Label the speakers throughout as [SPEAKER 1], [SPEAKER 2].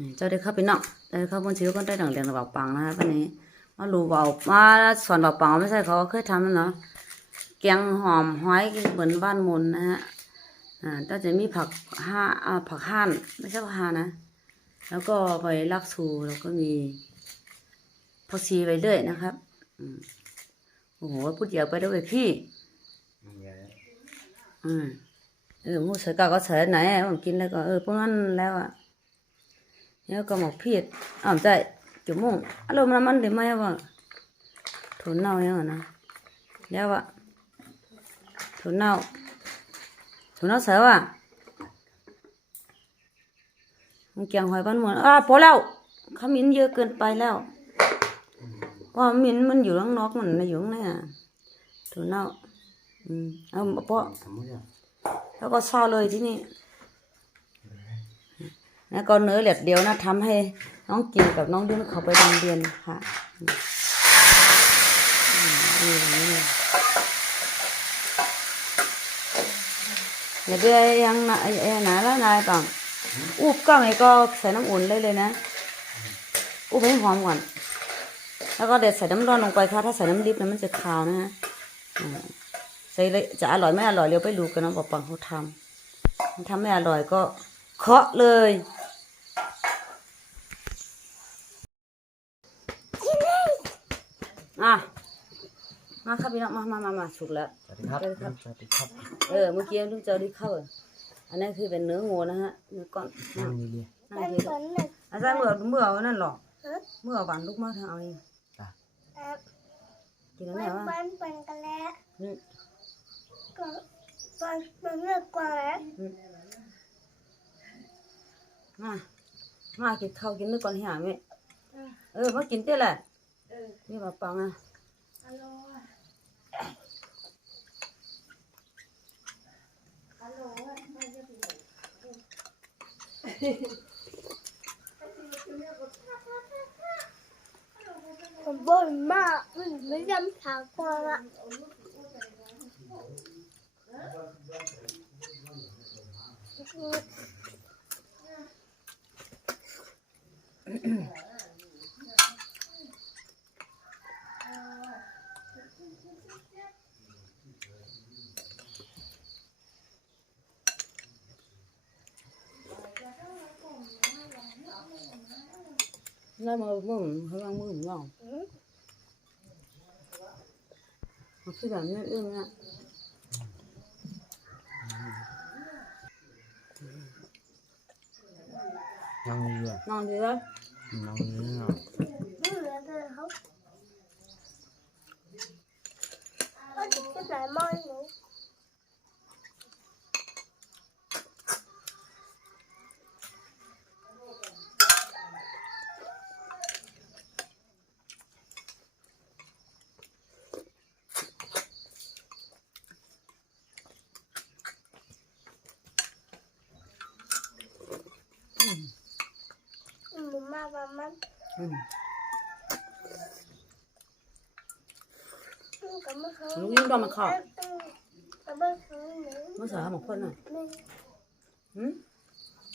[SPEAKER 1] อืมเจ้าได้เข้าไปเนาะได้เข้าบนชิวก็ได้ดังเรียนกับปังนะคะวันนี้มารู้เบามาสอนบอกปังไม่ใช่เขาเคยทำแล้วเนาะแกงหอมหอยเหมือนบ้านมนนะฮะอ่าก็จะมีผักห้าอ่าผักห่านไม่ใช่ผักห่านนะ แล้วก็ใบลักซูแล้วก็มีผักชีไปเรื่อยนะครับอืมโอ้โหพูดเยอะไปด้วยพี่อืมเออมูใส่กาก็ใส่ไหนอะผมกินแล้วก็เออพวกนั้นแล้วอะ แล้วก็หมกพีดอ้าวใจจุ่มมงอารมณ์มันเดี๋ยวไม่ว่าถุนเน่ายังอะนะแล้วอะถุนเน่าถุนเน่าใส่ว่ะมันเกียงหอยบ้านหมดอะพอแล้วขมิ้นเยอะเกินไปแล้วเพราะมิ้นมันอยู่ข้างนอกมันไม่อยู่ข้างในอะถุนเน่าอืมเอาเพราะแล้วก็ซ่อเลยที่นี่ แล้วก็เนื้อเหล็ดเดียวนะทำให้น้องกินกับน้องดิ้นเขาไปโรงเรียนค่ะอืมนี่นี่นี่อย่าไปยังนะไหนาแล้วนายปังอุบก้างไอ้ก็ใส่น้ำอุ่นเลยเลยนะอุบให้หอมก่อน แล้วก็เด็ดใส่น้ำร้อนลงไปค่ะ ถ้าใส่น้ำดิบนะมันจะคาวนะฮะใส่เลยจะอร่อยไม่อร่อยเดี๋ยวไปดูกันนะบอกปังเขาทำทำไม่อร่อยก็เคาะเลยอะมาครับ พี่น้องมามามามาสุกแล้ว
[SPEAKER 2] สวัสดีครับ
[SPEAKER 1] สวัสดีครับ
[SPEAKER 2] สวัสดีครับ
[SPEAKER 1] เออเมื่อกี้ลุงเจอที่เข้าอะอันนี้คือเป็นเนื้องูนะฮะเนื้อก้อน
[SPEAKER 2] นั่งนี่เลย
[SPEAKER 1] นั่นคืออาจารย์เมื่อเมื่อวันนั่นหรอเมื่อวันลูกมาทางเอาเอง
[SPEAKER 2] จ้ะ
[SPEAKER 1] กินแล้วเนี่ยว่า
[SPEAKER 3] ปันปันกันแล้ว
[SPEAKER 1] อืม
[SPEAKER 3] ก็ปันปันเลิกกว่าแล้ว
[SPEAKER 1] อืมมามากินข้าวกินเนื้อก้อนที่หาไหมเออมากินเต้แหละนี่มาปังอะ
[SPEAKER 3] ผมบ่นมากไม่จำถามกว่าละ
[SPEAKER 1] อืม อเขาวางมือผมลองมันคือแบบนี้เรื่องนี้
[SPEAKER 2] นั่งนี่เลย
[SPEAKER 1] นอนดีแล้ว
[SPEAKER 2] นั่งนี่เนาะ
[SPEAKER 3] ไม่เหลือเลยเขาเขาจะจะไหนมอยหนู หนูมาประมา ณ
[SPEAKER 1] อืม
[SPEAKER 3] กับเมื่อคืน
[SPEAKER 1] ลูกยิ่งก็มาเข้า
[SPEAKER 3] กับเมื่อคืนหนู
[SPEAKER 1] เมื่อสายหมกคนน่ะ
[SPEAKER 3] นี่
[SPEAKER 1] หืม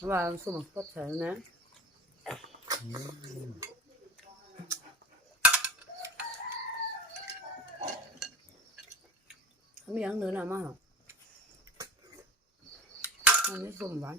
[SPEAKER 1] ว่าสู้หมกคนใส่นะไม่ยังเนื้อหน่ะมากหรอกอันนี้ส้มหวาน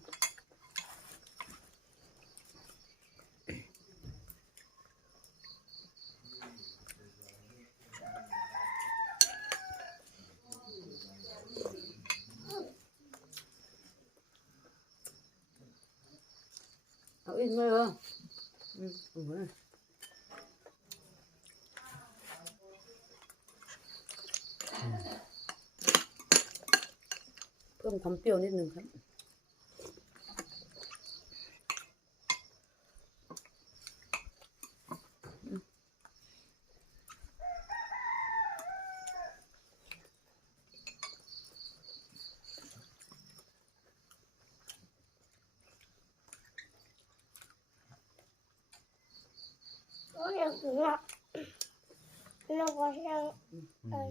[SPEAKER 1] เอาอีกไหมเหรออืมอ้โหเพิ่มความเปรี้ยวนิดนึงครับ
[SPEAKER 3] ก็ยังถึงอะเราก็ยัง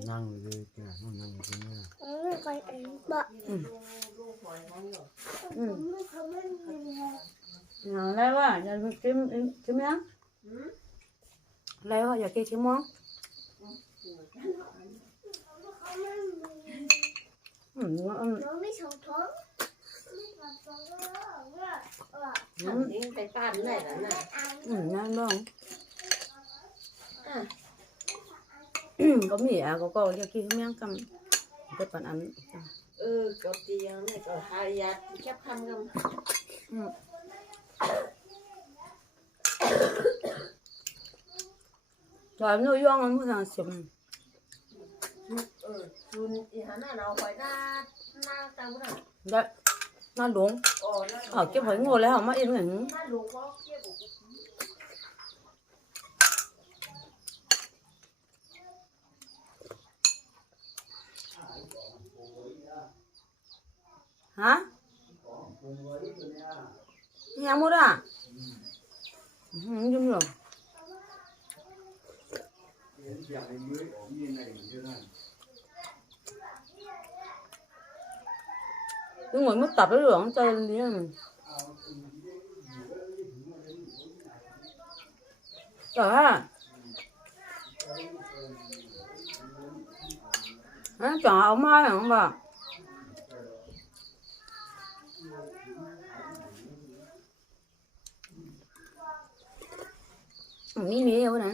[SPEAKER 2] นั่งเลยจ้ะนั่งนี่เลย
[SPEAKER 3] ไม่ไปเองบะ
[SPEAKER 1] อืม
[SPEAKER 3] ผมไม่ทำไม่มีแรง
[SPEAKER 1] ออะไรวะอยากกินกินยังอะไรวะอยากกินกินมั้งอืมอืม
[SPEAKER 3] หนูไม่ชงท้องไม่ชงท้องว่าว่า
[SPEAKER 1] อืม
[SPEAKER 4] นี่ไปป้านไหนล่ะน่ะ
[SPEAKER 1] อืมนั่นบ้าง ก็มีอะก็ก็อยากกินกินยังกันไปปั่นอัน
[SPEAKER 4] เออก็เตียงนี่ก็หายาแคบคำกัน
[SPEAKER 1] อืมจอยมั นย่องมันไม่ทางเสียม
[SPEAKER 4] เออชุนอีหันน่ะเราหอยหน้าหน้าตาบุญน่ะ
[SPEAKER 1] ได้น่าหลง
[SPEAKER 4] อ๋อนั่น
[SPEAKER 1] เอาเก็บหอยงูแล้วเอา มีเห
[SPEAKER 4] ลียว
[SPEAKER 1] นะ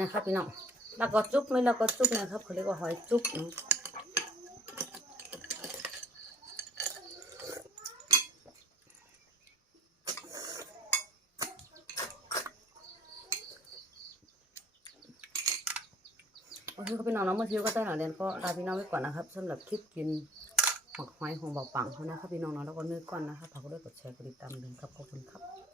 [SPEAKER 1] นะครับพี่น้องแล้วก็จุ๊บไม่แล้วก็จุ๊บนะครับเขาเรียกว่าหอยจุ๊บเนาะโอเคครับพี่น้องนาะเมื่อเที่ยวก็ได้หน่อยเรียนก็ลาพี่น้องไว้ก่อนนะครับสำหรับคลิปกินหมักหอยของเบาปังเขานะครับพี่น้องเนาะแล้วก็เนื้อก้อนนะครับฝากกดไลค์กดแชร์กดติดตามด้วยครับขอบคุณครับ
[SPEAKER 2] ขอบคุณครับ